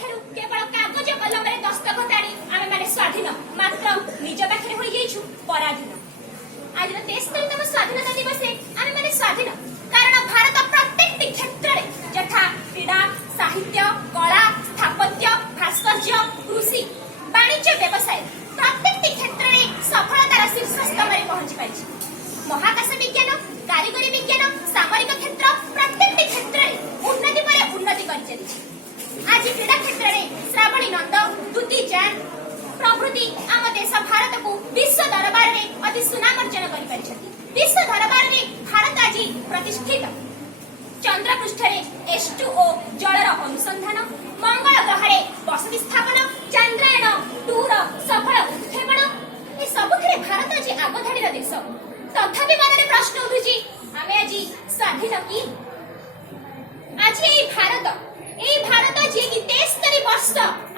ठारू केवल कागज कलम रे दस्तखत आनी आमे माने स्वाधीन मात्र निज पाखरे होई जाइछु पराधीन। आज 73तम स्वाधीनता दिवसे आमे माने स्वाधीन कारण भारत प्रत्येक क्षेत्र रे यथा क्रीड़ा साहित्य कला स्थापत्य भास्कर्य कृषि वाणिज्य व्यवसाय प्रत्येक क्षेत्र रे सफलतार शीर्ष स्तर में पहुंची पाइछि। महाकाश विज्ञान कारीगरी विज्ञान सामरिक क्षेत्र प्रत्येक क्षेत्र में उन्नति पर उन्नति कर चली। आज क्रीड़ा क्षेत्र में श्रावणी नंद दुती जैन प्रभृति आम देश भारत को विश्व दरबार में अति सुनाम अर्जन कर पारिछथि। विश्व दरबार में भारत आज प्रतिष्ठित। चंद्र पृष्ठ रे H2O जलर अनुसंधान मंगल ग्रह रे बसति स्थापन चंद्रायन 2 र सफल उत्क्षेपण ए सबुथिरे भारत आज आगधाडीर देश। तथापि मनरे प्रश्न उठुछि आमे आज स्वाधीन कि? आज ए भारत जे कि 73 वर्ष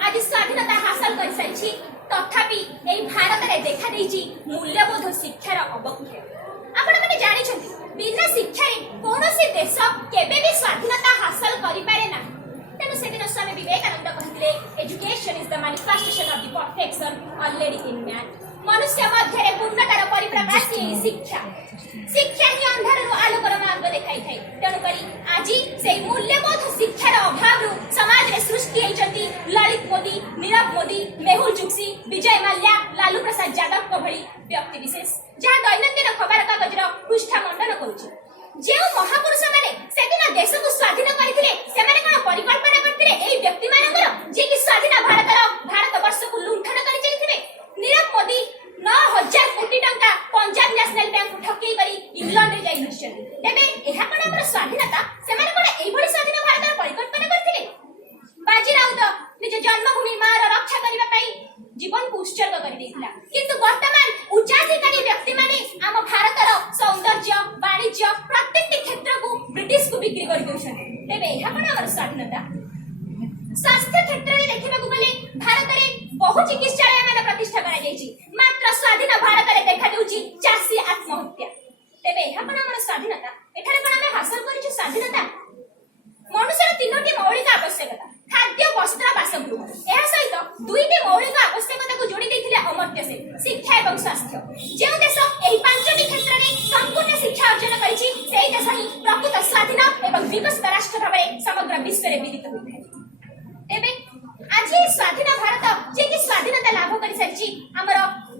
आज स्वाधीनता हासिल कर सारिछि तथापि ए भारत रे देखा देछि मूल्यबोध शिक्षार अवक्षय। आपण माने जानि छथि बिना शिक्षा रे कोनोसी देश केबे भी स्वाधीनता हासिल करि पारे ना। तेनु सेदिन स्वामी विवेकानंद कहिथिले education is the manifestation of the perfection already in man. मनुष्य मध्य पूर्णतार परिप्रकाश शिक्षा शिक्षा ही अंधार आलोकर मार्ग देखाई थाए। तेणु करी आज से मूल्यबोध शिक्षार अभाव समाज रे सृष्टि होइछंती ललित मोदी नीरव मोदी मेहुल चुक्सी विजय माल्या लालू प्रसाद यादव को भली व्यक्ति विशेष जहाँ दैनंदिन खबर कागज पृष्ठ मंडन करुछि। जे महापुरुष माने सेदिन देश को स्वाधीन करथिले सेमाने कोन परिकल्पना करथिले एई व्यक्ति मानकर जे कि स्वाधीन भारत वर्ष को लुंठन करि चलिथिबे। नीरव मोदी 9000 कोटी टंका पंजाब नेशनल बैंक ठकेई करी इंग्लैंड रे जाई मिशन तेबे एहा कोन हमर स्वाधीनता सेमाने कोन एई भली स्वाधीन भारत परिकल्पना करथिले। बाजी राउत निज जन्मभूमि मार रक्षा करबा पई जीवन को उत्सर्ग कर देथिला किंतु वर्तमान उच्चाधिकारी व्यक्ति माने आम भारतर सौंदर्य वाणिज्य प्रत्येक क्षेत्र को ब्रिटिश को बिक्री कर देउछन। तेबे एहा कोन हमर स्वाधीनता। स्वास्थ्य क्षेत्र में देखिबा को गले भारत रे बहु चिकित्सालय मान प्रतिष्ठा करा जायछि मात्र स्वाधीन भारत रे देखा देउछि चासी आत्महत्या। तेबे एहा कोन हमर स्वाधीनता। एठारे कोन हम हासिल करिछु स्वाधीनता। मनुष्यर तीनोटी मौलिक आवश्यकता खाद्य वस्त्र बासगृह एहा सहित दुईटी मौलिक आवश्यकता को जोड़ी देथिले अमर्त्य सेन शिक्षा एवं स्वास्थ्य। जे देश एही पांचटी क्षेत्र में संपूर्ण शिक्षा अर्जन करिछि सेही देश ही प्रकृत स्वाधीन एवं विकसित राष्ट्र भाबे समग्र विश्व रे विदित होइଥାଏ। तेबे आज स्वाधीन भारत जे कि स्वाधीनता लाभ कर सारिछि हमर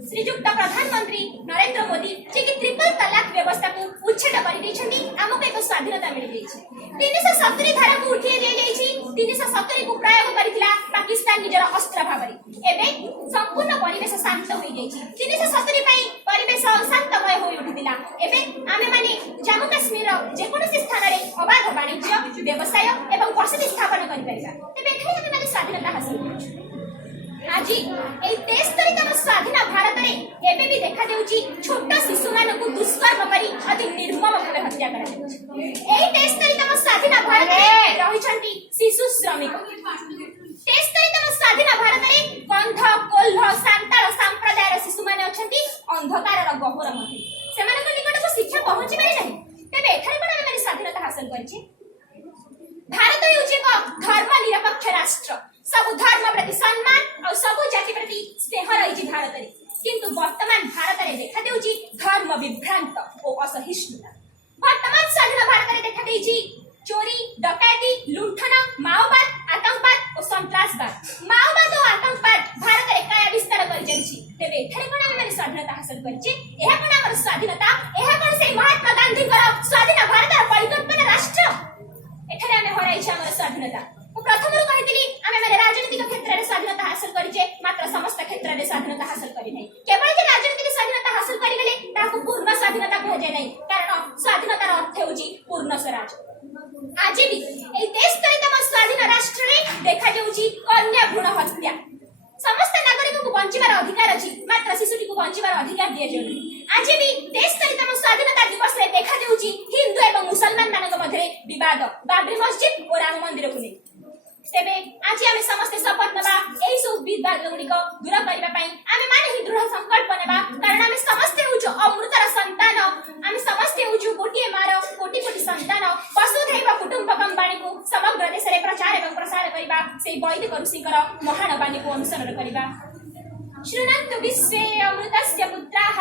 श्रीयुक्त प्रधानमंत्री नरेंद्र मोदी जे कि ट्रिपल तलाक व्यवस्था को उच्छेद कर दैछन्ती हमको एक स्वाधीनता मिल जाइछि। 370 धारा को उठिए दे जाइछि 370 को प्रयोग करिथिला पाकिस्तान निजर अस्त्र भाबरे। एबे संपूर्ण परिवेश शांत होई जाइछि 370 पई परिवेश शांतमय होई उठिथिला। एबे आमे माने जम्मू काश्मीर जे कोनोसी स्थान रे अबाध वाणिज्य व्यवसाय एवं बसति स्थापन करि परिबा। तेबे एठारे आमे माने स्वाधीनता हासिल करछु। आज ए 73तम स्वाधीन भारत रे एबे भी देखा देउछि छोट शिशु मान को दुष्कर्म करी अति निर्मम भावे हत्या करा जाउछि। ए 73तम स्वाधीन भारत रे रहिछंती शिशु श्रमिक। 73तम स्वाधीन भारत रे कंध कोल्ह सांताल संप्रदायर शिशु मान अछंती अंधकारर गह्वर मध्ये सेमानक निकट को शिक्षा पहुंची पारे नाही। तेबे एठारे कोन माने स्वाधीनता हासिल करछि। भारत हेउछि एक धर्मनिरपेक्ष राष्ट्र सब धर्म प्रति सम्मान और सब जाति प्रति स्नेह रही भारत रे किंतु वर्तमान भारत रे देखा देउछि धर्म विभ्रांत और असहिष्णुता। वर्तमान स्वाधीन भारत रे देखा देइछि चोरी डकैती लुंठन माओवाद आतंकवाद और सन्त्रासवाद। माओवाद और आतंकवाद भारत रे काय विस्तार करि जाइछि। तेबे एठारे कोन माने स्वाधीनता हासिल करछि। एहा कोन हमर स्वाधीनता। एहा कोन से महात्मा गांधी कर स्वाधीन भारत र परिकल्पना राष्ट्र। एठारे आमे हराइ छै हमर स्वाधीनता। प्रथम रो कहितली आमे माने राजनीतिक क्षेत्र रे स्वाधीनता हासिल करिजे मात्र समस्त क्षेत्र रे स्वाधीनता हासिल करि नै। केवल जे राजनीतिक स्वाधीनता हासिल करि गेले ताको पूर्ण स्वाधीनता कहै नै कारण स्वाधीनतार अर्थ होउची पूर्ण स्वराज। आज भी ए 73तम स्वाधीन राष्ट्र रे देखा जाउची कन्या भ्रूण हत्या। समस्त नागरिक को बंचिबार अधिकार अछि मात्र शिशुटी को बंचिबार अधिकार दिया जाउनी। आज भी 73तम स्वाधीनता दिवस रे देखा जाउची हिंदू एवं मुसलमान मानक मध्ये विवाद बाबरी मस्जिद और राम मंदिर को नै। तेबे आज आमे समस्त शपथ नबा एई सब विवाद गुड़िक दूर करबा पई आमे माने ही दृढ़ संकल्प नेबा कारण आमे समस्त होउछु अमृतर संतान। आमे समस्त होउछु गोटिए मार कोटि कोटि संतान वसुधैव कुटुंबकम बाणी को समग्र देश रे प्रचार एवं ପ୍ରସାର କରିବା ସେଇ ବୈଦିକ ଋଷିଙ୍କର ମହାନ ବାଣୀକୁ ଅନୁସରଣ କରିବା। ଶୃଣନ୍ତୁ ବିଶ୍ୱେ ଅମୃତସ୍ୟ ପୁତ୍ରାଃ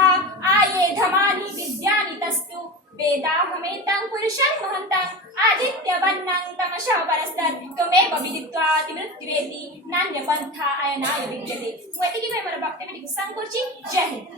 ଆୟେଧମାନି ବିଦ୍ୟାନି ତସ୍ତୁ वेदाहमेतां पुरुषं महन्तं आदित्यवर्णं तमसः परस्तत् त्वमेव विदित्वाति मृत्युवेति नान्यपन्था अयनाय विद्यते। ମୁଁ ଏତିକି କହି ମୋର ବକ୍ତବ୍ୟଟିକୁ ସାଙ୍ଗ କରୁଛି। ଜୟ ହିନ୍ଦ।